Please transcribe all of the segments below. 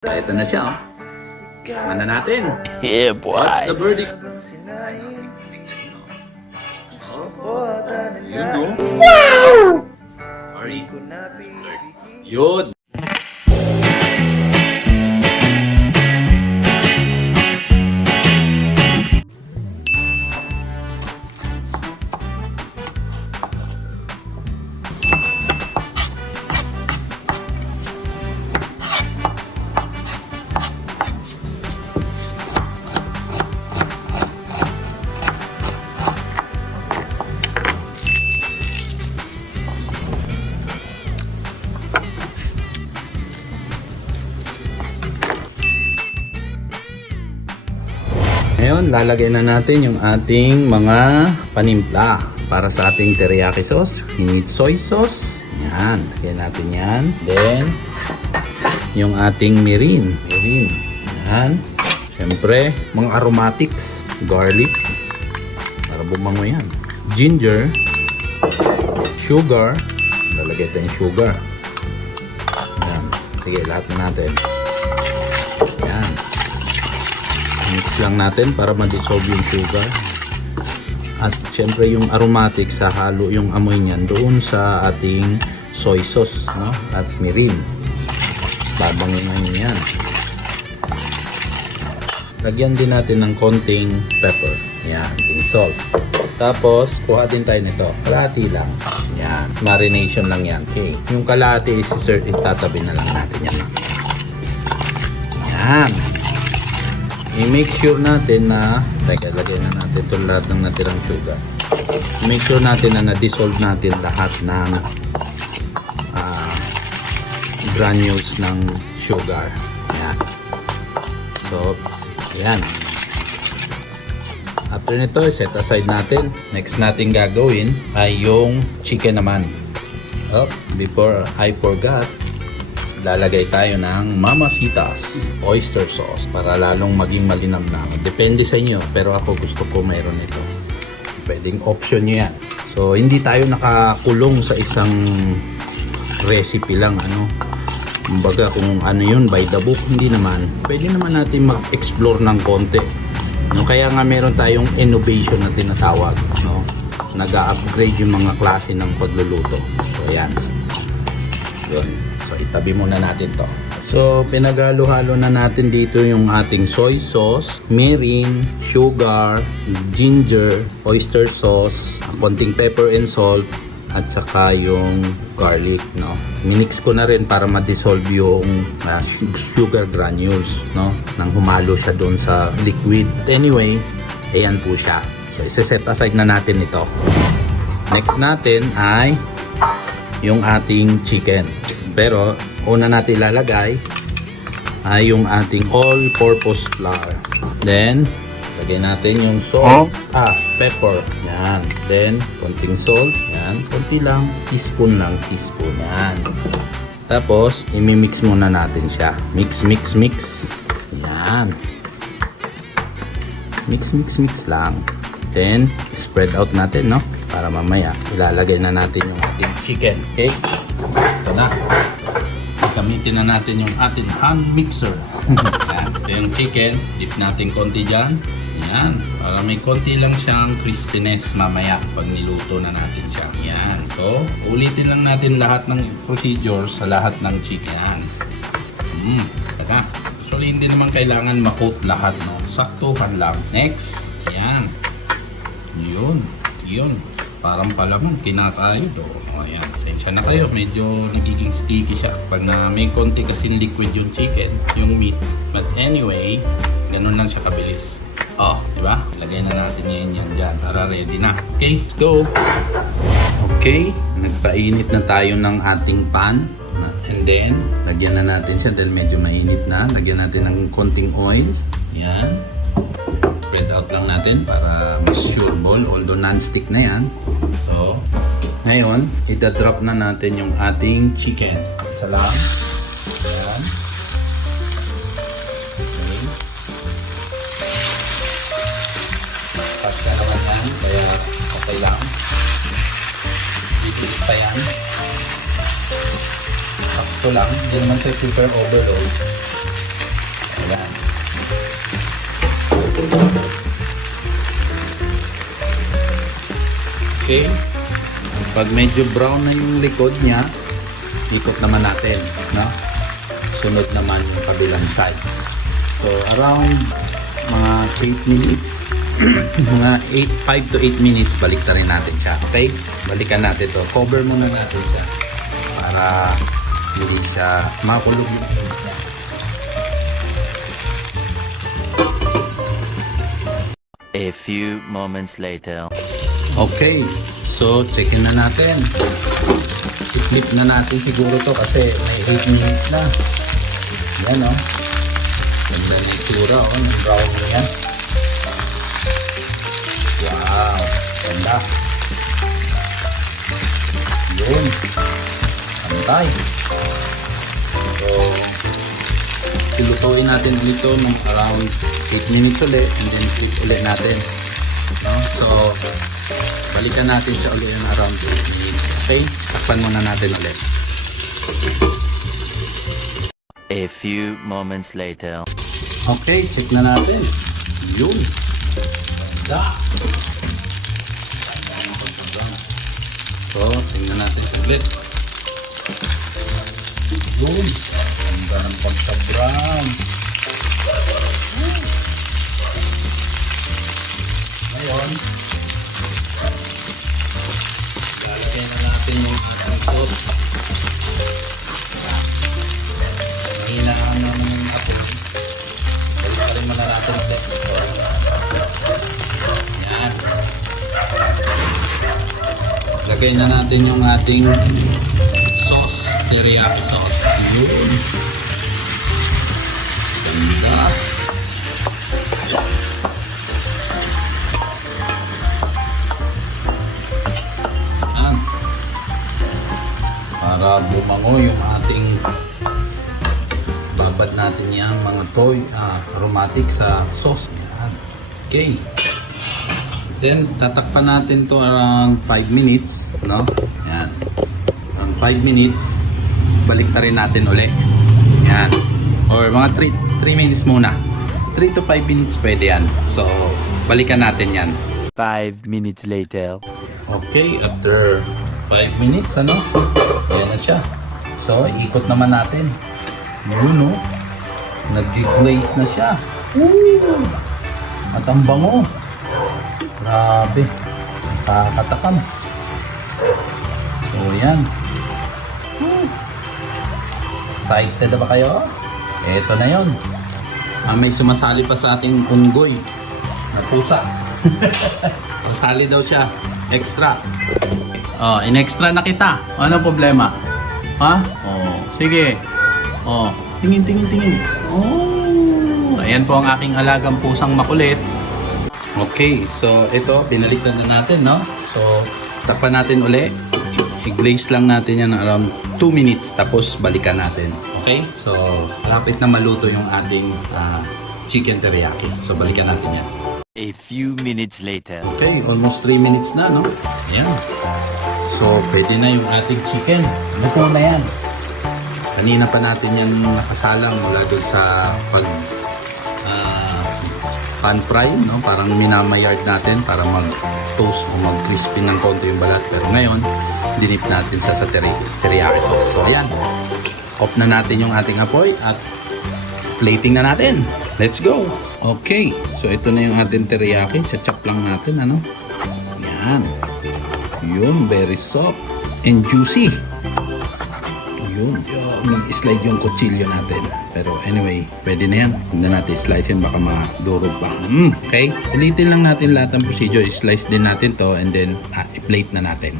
Ito na siya, oh. Tikman na natin. Yeah, boy. What's the verdict? You know? Wow! Sorry. Yun. Ngayon, lalagay na natin yung ating mga panimpla para sa ating teriyaki sauce. Need soy sauce. Yan, lagyan natin yan. Then, yung ating mirin. Yan. Siyempre, mga aromatics. Garlic. Para bumango yan. Ginger. Sugar. Lalagay tayo yung sugar. Yan. Sige, lahat na natin. Yan. Mix lang natin para ma-dissolve yung sugar. At syempre yung aromatics, halo yung amoy niyan doon sa ating soy sauce, no? At mirin. Babangin na yan. Lagyan din natin ng konting pepper. Yan, konting salt. Tapos, kuha din tayo nito. Kalahati lang. Yan, marination lang yan. Okay. Yung kalahati itatabi na lang natin yan. Yan. I-make sure natin na lagay na natin itong lahat ng natirang sugar. Make sure natin na na-dissolve natin lahat ng granules ng sugar. Ayan. So, ayan. After nito, set aside natin. Next natin gagawin ay yung chicken naman. Before I forgot, lalagay tayo ng Mamacita's oyster sauce para lalong maging malinamnam. Depende sa inyo, pero ako gusto ko mayroon ito. Pwedeng option nyo yan. So, hindi tayo nakakulong sa isang recipe lang. Kumbaga kung ano yun, by the book, hindi naman. Pwede naman natin mag-explore ng konti. Kaya nga meron tayong innovation na tinatawag. Nag-upgrade yung mga klase ng pagluluto. So, ayan. Yun. So, itabi muna natin to. So, pinaghalo-halo na natin dito yung ating soy sauce, mirin, sugar, ginger, oyster sauce, konting pepper and salt, at saka yung garlic, no? Minix ko na rin para ma-dissolve yung sugar granules, no? Nang humalo siya doon sa liquid. But anyway, ayan po siya. So, isa-set aside na natin ito. Next natin ay yung ating chicken. Pero, una natin ilalagay ay yung ating all-purpose flour. Then, lagay natin yung salt, pepper. Yan. Then, konting salt. Yan. Konti lang. Teaspoon lang. Teaspoon. Yan. Tapos, imimix muna natin siya. Mix, mix, mix. Yan. Mix, mix, mix lang. Then, spread out natin, no? Para mamaya, ilalagay na natin yung ating chicken. Okay? Ito na. Gamitin na natin yung ating hand mixer. Yan. Ito yung chicken. Dip natin konti dyan. Yan. Para may konti lang siyang crispiness mamaya pag niluto na natin siya. Yan. So, ulitin lang natin lahat ng procedures sa lahat ng chicken. Tara. Actually, hindi naman kailangan makot lahat, no? Saktuhan lang. Next. Yan. Yun. Yun. Parang palamang kinakayo to. Ayan. Sensya na kayo. Medyo nagiging sticky siya. Pag na may konti kasing liquid yung chicken, yung meat. But anyway, ganun lang siya kabilis. Diba? Lagay na natin yan dyan. Para ready na. Okay, let's go! Okay, nagpainit na tayo ng ating pan. And then, lagyan na natin siya dahil medyo mainit na. Lagyan natin ng konting oil. Yan. Spread out lang natin para mas sure ball. Although non-stick na yan. So, ngayon, ita-drop na natin yung ating chicken. Isa lang. Ayan. Okay. Pasta naman yan. Kaya okay lang. Dito pa yan. Sakto lang. Hindi naman siya super overload. Okay? Pag medyo brown na yung likod niya, ikot naman natin, no? Sunod naman yung kabilang side. So around mga 8 minutes, mga 5 to 8 minutes, balik na rin natin siya. Okay? Balikan natin to. Cover muna natin siya para hindi siya makulog. A few moments later. Okay, so checkin na natin. I-flip na natin siguro to kasi may 8 minutes na. Yan o. Ganda na itura o, ng brown na yan. Wow, ganda. Yun. Pantay. So, ilutuin natin dito ng around 8 minutes ulit and then flip ulit natin. No? So, balikan natin siya ulit ng around 8 minutes. Okay? Takpan muna natin ulit. A few moments later. Okay, check na natin. Yun. Da. So, tingnan natin ulit. Yun. Ganda ng pagka-brown. Ngayon, lalagyan na natin yung ating sauce. Mahina ang ating. Balik pa rin muna natin ulit. Yan. Lagay na natin yung ating sauce, teriyaki sauce. Yun. Ganda. Yan. Para bumango yung ating babad natin yan mga aromatic sa sauce. Yan. Okay. Then tatakpan natin to around 5 minutes, no? Yan. Around 5 minutes, balik na rin natin uli. Yan. Or mga 3 minutes muna. 3 to 5 minutes pwede yan. So, balikan natin yan. 5 minutes later. Okay, after 5 minutes, ano? Yan na siya. So, ikot naman natin. Yun, no? Nag-glaze na siya. Woo! At ang bango. Grabe. Kakatakam. So, yan. Excited na ba kayo? Eto na yun. May sumasali pa sa ating unggoy na pusa. Masali daw siya. Extra. Oh, in-extra na kita. Ano problema? Ha? Oh, sige. Oh, tingin. Oh, ayan po ang aking alagang pusang makulit. Okay, so ito, binaliktad na natin, no? So, takpan natin uli. I-glaze lang natin yan around 2 minutes, tapos balikan natin. Okay? So, malapit na maluto yung ating chicken teriyaki. So, balikan natin yan. A few minutes later. Okay, almost 3 minutes na, no? Ayan. So, pwede na yung ating chicken. Luto na yan. Kanina pa natin yan nakasalang mula doon sa pan fry, no? Parang minamayard natin para mag-toast o mag-crispy ng konti yung balat. Pero ngayon, dinip natin sa teriyaki sauce. So, ayan. Off na natin yung ating apoy at plating na natin. Let's go! Okay, so ito na yung ating teriyaki. Chachap lang natin, ano? Yan. Yun, very soft and juicy. Yun, mag-slide yung kutsilyo natin. Pero anyway, pwede na yan. Hindi natin slice yan, baka madurog pa. Okay, ulitin lang natin lahat ng procedure. I-slice din natin to and then i-plate na natin.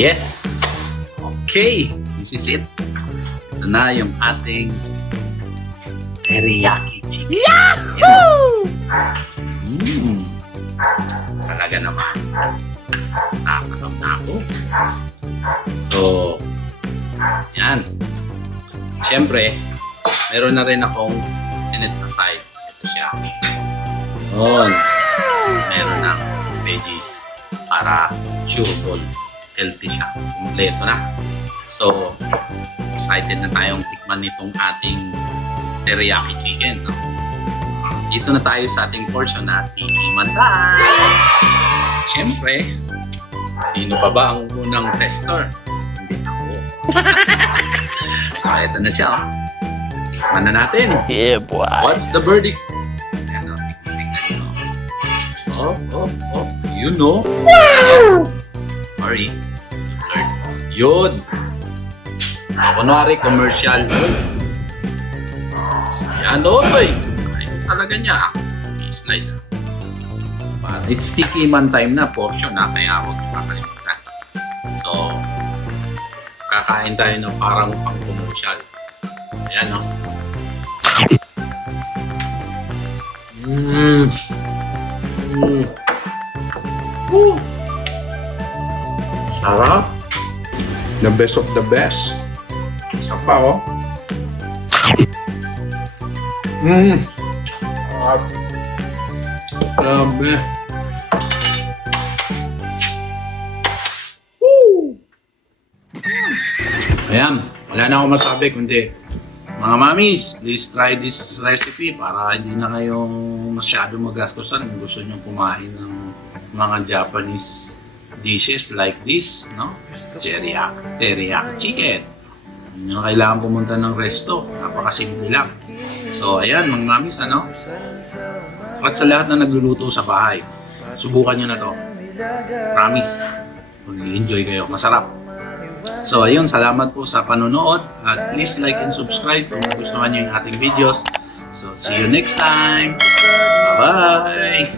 Yes! Okay, this is it. Ito na yung ating teriyaki chicken. Yahoo! Talaga naman. Nakakatap na ako. So, yan. Siyempre, meron na rin akong sinet aside. Ito siya. Yun. Meron ng veggies para sureball. Healthy siya. Kompleto na. So, excited na tayong tikman nitong ating teriyaki chicken. No? Dito na tayo sa ating portion na tikiman tayo. Siyempre, sino pa ba ang unang tester? Hindi ako. So, ito na siya. Oh. Tikman na natin. Yeah, boy. What's the verdict? Ayan, oh, tignan nyo. Oh. You know. Wow! Sorry. Yun. So, kunwari, commercial. So, yan, oy. Ayun talaga niya. I-slide. But it's sticky man time na portion na, kaya huwag niyo kakalimutan. So, kakain tayo ng parang pang-commercial. Ayan, no? Sarap. The best of the best. Isa pa, oh. Grabe. Woo! Ayan. Wala na akong masabi kundi mga mamis, please try this recipe para hindi na kayong masyado magastosan kung gusto nyo kumain ng mga Japanese dishes like this, no? Teriyaki chicken. Hindi na kailangan pumunta ng resto. Napakasimple lang. So, ayan, mga mamis, ano? At sa lahat na nagluluto sa bahay, subukan nyo na to. Promise. Mag-enjoy kayo. Masarap. So, ayun, salamat po sa panonood. At please like and subscribe kung gustuhan nyo yung ating videos. So, see you next time. Bye-bye!